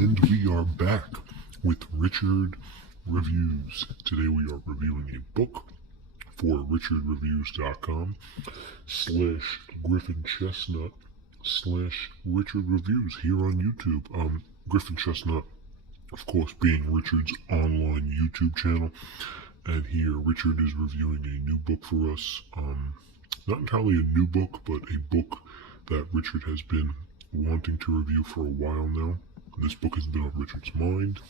And we are back with Richard Reviews. Today we are reviewing a book for richardreviews.com /Griffin Chestnut /Richard Reviews here on YouTube. Griffin Chestnut, of course, being Richard's online YouTube channel. And here Richard is reviewing a new book for us. Not entirely a new book, but a book that Richard has been wanting to review for a while now. This book has been on Richard's mind,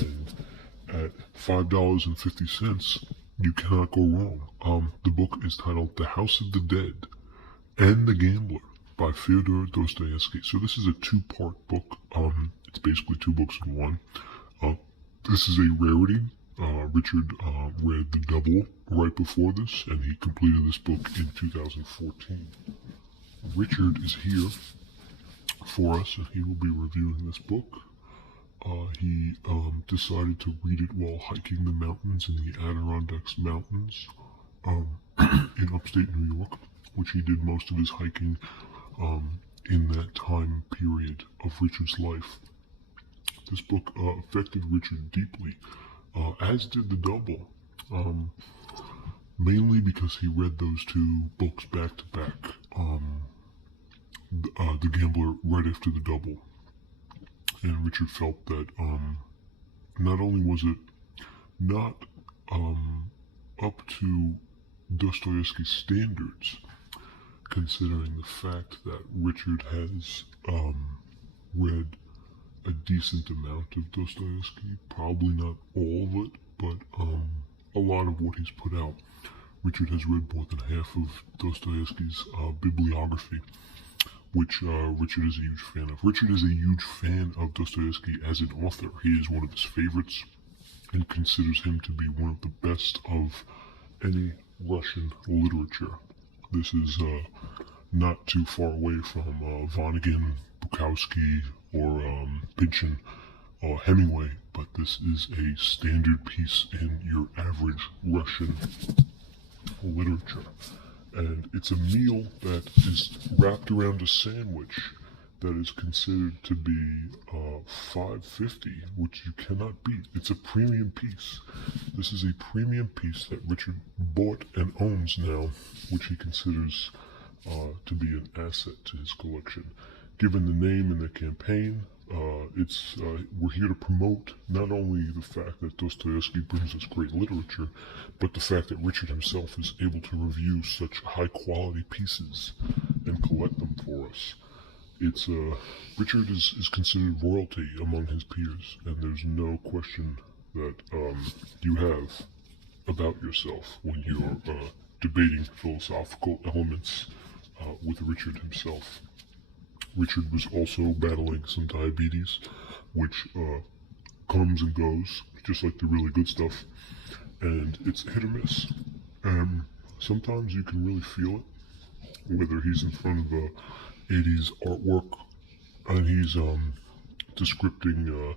and at $5.50, you cannot go wrong. The book is titled The House of the Dead and the Gambler by Fyodor Dostoevsky. So this is a two-part book. It's basically two books in one. This is a rarity. Richard read The Double right before this, and he completed this book in 2014. Richard is here for us, and he will be reviewing this book. He decided to read it while hiking the mountains in the Adirondacks Mountains in upstate New York, which he did most of his hiking in that time period of Richard's life. This book affected Richard deeply, as did The Double, mainly because he read those two books back to back. The Gambler right after The Double, and Richard felt that not only was it not up to Dostoevsky's standards, considering the fact that Richard has read a decent amount of Dostoevsky, probably not all of it, but a lot of what he's put out. Richard has read more than half of Dostoevsky's bibliography, which Richard is a huge fan of. Richard is a huge fan of Dostoevsky as an author. He is one of his favorites and considers him to be one of the best of any Russian literature. This is not too far away from Vonnegut, Bukowski, or Pynchon or Hemingway, but this is a standard piece in your average Russian literature. And it's a meal that is wrapped around a sandwich that is considered to be $5.50, which you cannot beat. It's a premium piece. This is a premium piece that Richard bought and owns now, which he considers to be an asset to his collection. Given the name and the campaign, we're here to promote not only the fact that Dostoevsky brings us great literature, but the fact that Richard himself is able to review such high-quality pieces and collect them for us. Richard is considered royalty among his peers, and there's no question that you have about yourself when you're debating philosophical elements with Richard himself. Richard was also battling some diabetes, which comes and goes, just like the really good stuff, and it's hit or miss. Sometimes you can really feel it, whether he's in front of 80s artwork and he's descripting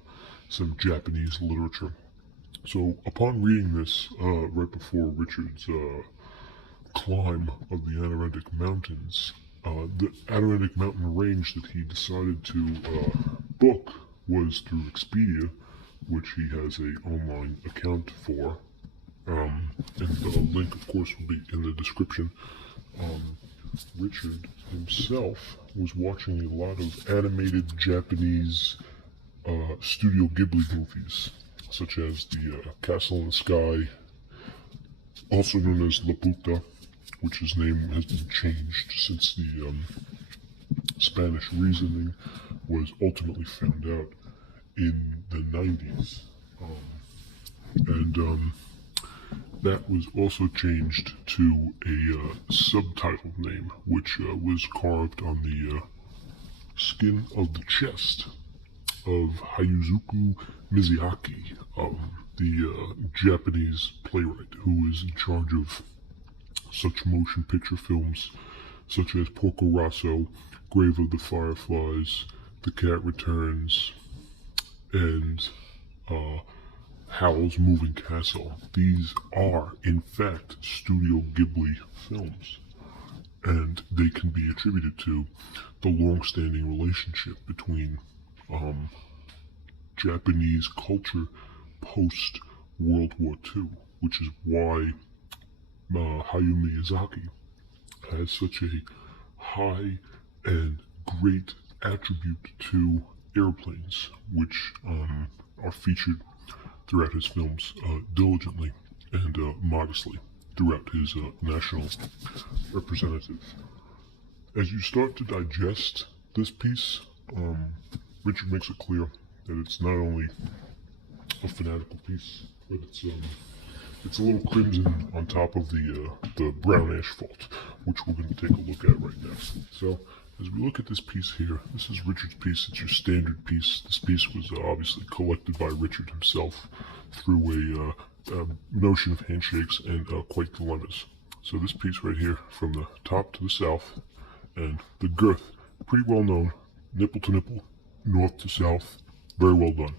some Japanese literature. So upon reading this right before Richard's climb of the Adirondack Mountains, the Adirondack Mountain range that he decided to book was through Expedia, which he has an online account for, and the link, of course, will be in the description. Richard himself was watching a lot of animated Japanese Studio Ghibli movies, such as the Castle in the Sky, also known as Laputa, which his name has been changed since the Spanish reasoning was ultimately found out in the 90s. That was also changed to a subtitled name, which was carved on the skin of the chest of Hayuzuku Mizaki, the Japanese playwright who is in charge of such motion picture films such as Porco Rosso, Grave of the Fireflies, The Cat Returns, and Howl's Moving Castle. These are, in fact, Studio Ghibli films, and they can be attributed to the long-standing relationship between Japanese culture post World War II, which is why Hayao Miyazaki has such a high and great attribute to airplanes, which are featured throughout his films diligently and modestly throughout his national representative. As you start to digest this piece, Richard makes it clear that it's not only a fanatical piece, but it's a little crimson on top of the brown asphalt, which we're going to take a look at right now. So, as we look at this piece here, this is Richard's piece. It's your standard piece. This piece was obviously collected by Richard himself through a notion of handshakes and quite dilemmas. So this piece right here, from the top to the south, and the girth, pretty well known, nipple to nipple, north to south, very well done.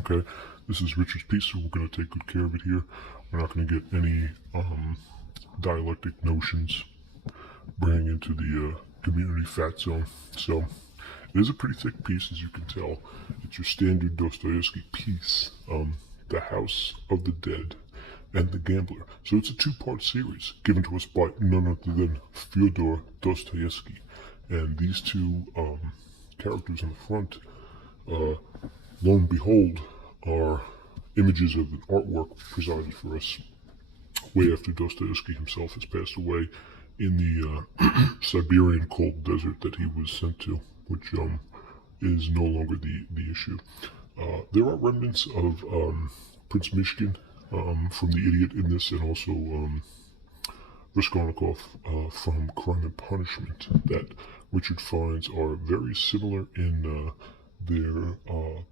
Okay, this is Richard's piece, so we're going to take good care of it here. We're not going to get any dialectic notions bringing into the community fat zone. So it is a pretty thick piece, as you can tell. It's your standard Dostoevsky piece, The House of the Dead and the Gambler. So it's a two-part series given to us by none other than Fyodor Dostoevsky. And these two characters on the front, lo and behold, are images of an artwork presided for us way after Dostoevsky himself has passed away in the Siberian cold desert that he was sent to, which is no longer the issue. There are remnants of Prince Mishkin from The Idiot in this, and also Raskolnikov from Crime and Punishment, that Richard finds are very similar in their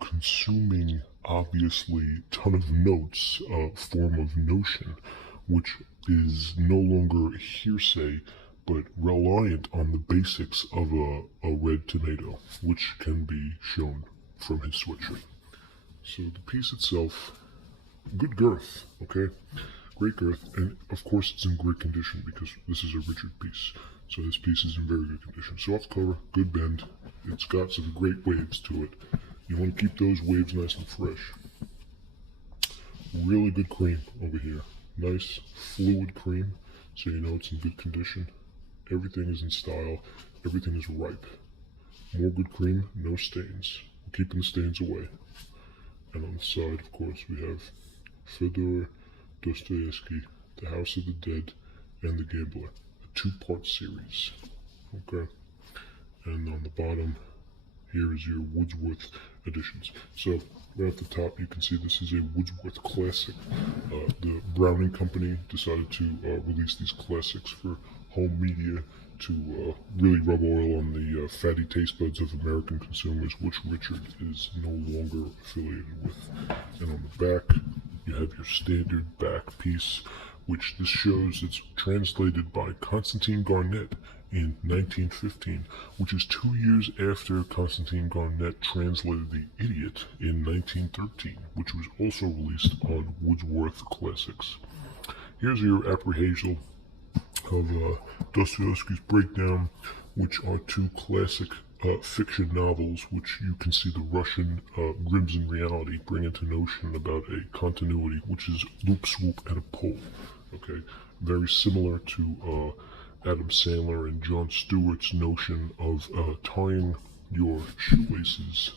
consuming, obviously, ton of notes form of notion, which is no longer hearsay, but reliant on the basics of a red tomato, which can be shown from his sweatshirt. So the piece itself, good girth, okay? Great girth, and of course it's in great condition because this is a Richard piece. So this piece is in very good condition. Soft cover, good bend. It's got some great waves to it. You want to keep those waves nice and fresh. Really good cream over here. Nice fluid cream, so you know it's in good condition. Everything is in style. Everything is ripe. More good cream, no stains. We're keeping the stains away. And on the side, of course, we have Fyodor Dostoevsky, The House of the Dead and the Gambler, a two-part series. Okay. And on the bottom, here is your Wordsworth editions. So right at the top, you can see this is a Wordsworth classic. The Browning Company decided to release these classics for home media to really rub oil on the fatty taste buds of American consumers, which Richard is no longer affiliated with. And on the back, you have your standard back piece, which this shows it's translated by Constantine Garnett in 1915, which is 2 years after Constantine Garnett translated The Idiot in 1913, which was also released on Wordsworth Classics. Here's your appraisal of Dostoevsky's Breakdown, which are two classic fiction novels, which you can see the Russian Grimm's in reality bring into notion about a continuity, which is loop, swoop, and a pull. Okay, very similar to Adam Sandler and Jon Stewart's notion of tying your shoelaces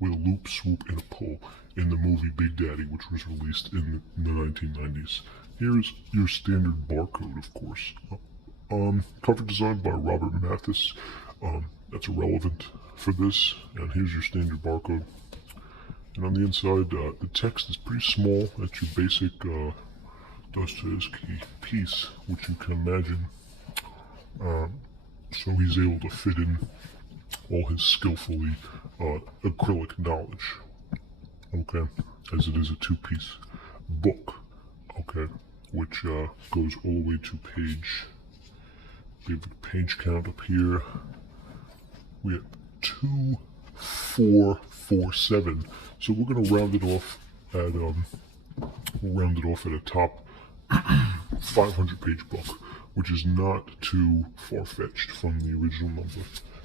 with a loop, swoop, and a pull in the movie Big Daddy, which was released in the 1990s. Here's your standard barcode, of course. Cover design by Robert Mathis. That's irrelevant for this. And here's your standard barcode. And on the inside, the text is pretty small. That's your basic Dostoevsky piece, which you can imagine. So he's able to fit in all his skillfully acrylic knowledge. Okay, as it is a two-piece book. Okay, which goes all the way to page. We have a page count up here. We have 2447. So we're gonna round it off at a top 500-page book, which is not too far-fetched from the original number.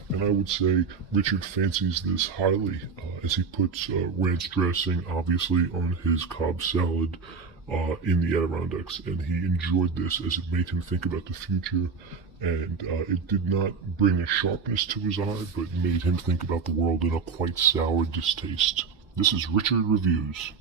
And I would say Richard fancies this highly, as he puts ranch dressing, obviously, on his Cobb salad in the Adirondacks. And he enjoyed this as it made him think about the future. And it did not bring a sharpness to his eye, but made him think about the world in a quite sour distaste. This is Richard Reviews.